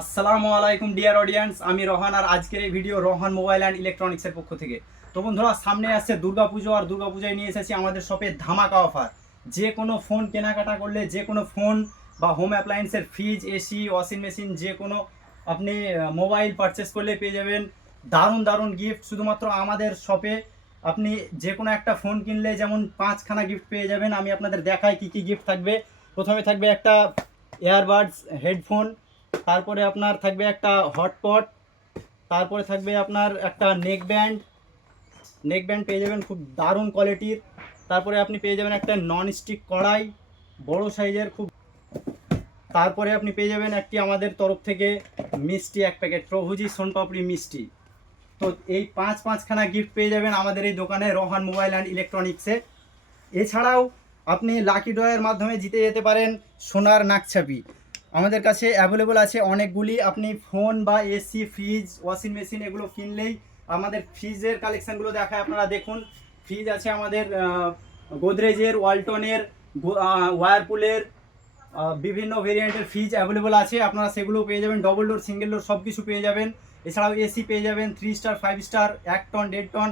আসসালামু আলাইকুম dear audience, আমি রোহান। আর আজকের এই ভিডিও রোহান মোবাইল অ্যান্ড ইলেকট্রনিক্সের পক্ষ থেকে। তো বন্ধুরা, সামনে আসছে দুর্গাপুজো, আর দুর্গাপূজায় নিয়ে এসেছি আমাদের শপে ধামাকা অফার। যে কোনো ফোন কেনাকাটা করলে, যে কোনো ফোন বা হোম অ্যাপ্লায়েন্সের ফ্রিজ, এসি, ওয়াশিং মেশিন, যে কোনো আপনি মোবাইল পারচেস করলে পেয়ে যাবেন দারুণ দারুণ গিফট শুধুমাত্র আমাদের শপে। আপনি যে কোনো একটা ফোন কিনলে যেমন 5খানা গিফট পেয়ে যাবেন। আমি আপনাদের দেখাই কি কি গিফট থাকবে। প্রথমে থাকবে একটা এয়ারবাডস হেডফোন, তারপরে আপনার থাকবে একটা হটপট, তারপরে থাকবে আপনার একটা নেক ব্যান্ড পেয়ে যাবেন খুব দারুণ কোয়ালিটির। তারপরে আপনি পেয়ে যাবেন একটা নন স্টিক কড়াই বড় সাইজের খুব। তারপরে আপনি পেয়ে যাবেন একটি আমাদের তরফ থেকে মিষ্টি, এক প্যাকেট প্রভুজি সোনপাপড়ি মিষ্টি। তো এই পাঁচখানা গিফট পেয়ে যাবেন আমাদের এই দোকানে রোহান মোবাইল অ্যান্ড ইলেকট্রনিক্সে। এছাড়াও আপনি লাকি ড্রয়ের মাধ্যমে জিতে যেতে পারেন সোনার নাকছাপি। আমাদের কাছে অ্যাভেলেবল আছে অনেকগুলি। আপনি ফোন বা এসি, ফ্রিজ, ওয়াশিং মেশিন এগুলো কিনলেই আমাদের ফ্রিজের কালেকশানগুলো দেখায়, আপনারা দেখুন। ফ্রিজ আছে আমাদের গোদরেজের, ওয়ালটনের, ওয়ারপুলের, বিভিন্ন ভেরিয়েন্টের ফ্রিজ অ্যাভেলেবল আছে। আপনারা সেগুলো পেয়ে যাবেন, ডবল ডোর, সিঙ্গেল ডোর সব কিছু পেয়ে যাবেন। এছাড়াও এসি পেয়ে যাবেন 3 স্টার, 5 স্টার, 1 টন, 1.5 টন।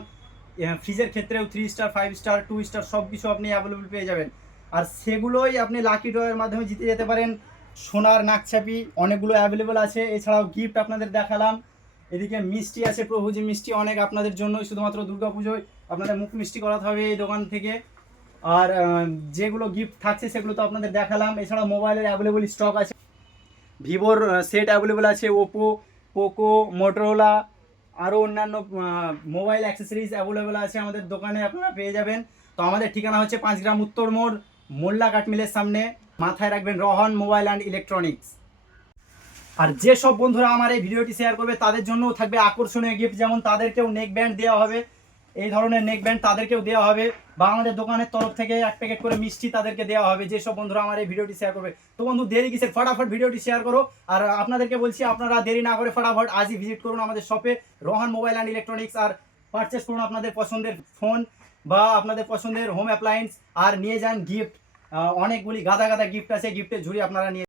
ফ্রিজের ক্ষেত্রেও 3 স্টার, 5 স্টার, 2 স্টার সব কিছু আপনি অ্যাভেলেবল পেয়ে যাবেন। আর সেগুলোই আপনি লাকি ড্রয়ের মাধ্যমে জিতে যেতে পারেন সোনার নাকছাপি। অনেকগুলো অ্যাভেলেবল আছে। এছাড়াও গিফট আপনাদের দেখালাম। এদিকে মিষ্টি আছে, প্রভুজি মিষ্টি অনেক আপনাদের জন্যই, শুধুমাত্র দুর্গাপুজোয় আপনাদের মুখ মিষ্টি করাতে হবে এই দোকান থেকে। আর যেগুলো গিফট থাকছে সেগুলো তো আপনাদের দেখালাম। এছাড়া মোবাইলের অ্যাভেলেবল স্টক আছে, ভিভোর সেট অ্যাভেলেবল আছে, ওপো, পোকো, মোটরোলা, আরও অন্যান্য মোবাইল অ্যাক্সেসরিজ অ্যাভেলেবল আছে আমাদের দোকানে, আপনারা পেয়ে যাবেন। তো আমাদের ঠিকানা হচ্ছে 5 গ্রাম উত্তর মোড়, মোল্লা কাঠমিলের সামনে। মাথায় রাখবেন রোহান মোবাইল অ্যান্ড ইলেকট্রনিক্স। আর যেসব বন্ধুরা আমার এই ভিডিওটি শেয়ার করবে তাদের জন্যও থাকবে আকর্ষণীয় গিফট, যেমন তাদেরকেও নেক ব্যান্ড দেওয়া হবে, এই ধরনের নেক ব্যান্ড তাদেরকেও দেওয়া হবে, বা আমাদের দোকানের তরফ থেকে 1 প্যাকেট করে মিষ্টি তাদেরকে দেওয়া হবে যেসব বন্ধুরা আমার এই ভিডিওটি শেয়ার করবে। তো বন্ধু, দেরি কিসের, ফটাফট ভিডিওটি শেয়ার করো। আর আপনাদেরকে বলছি, আপনারা দেরি না করে ফটাফট আজই ভিজিট করুন আমাদের শপে রোহান মোবাইল অ্যান্ড ইলেকট্রনিক্স, আর পারচেস করুন আপনাদের পছন্দের ফোন বা আপনাদের পছন্দের হোম অ্যাপ্লায়েন্স, আর নিয়ে যান গিফট। অনেকগুলি গাদা গাদা গিফট আছে, গিফটের ঝুড়ি আপনারা নিয়ে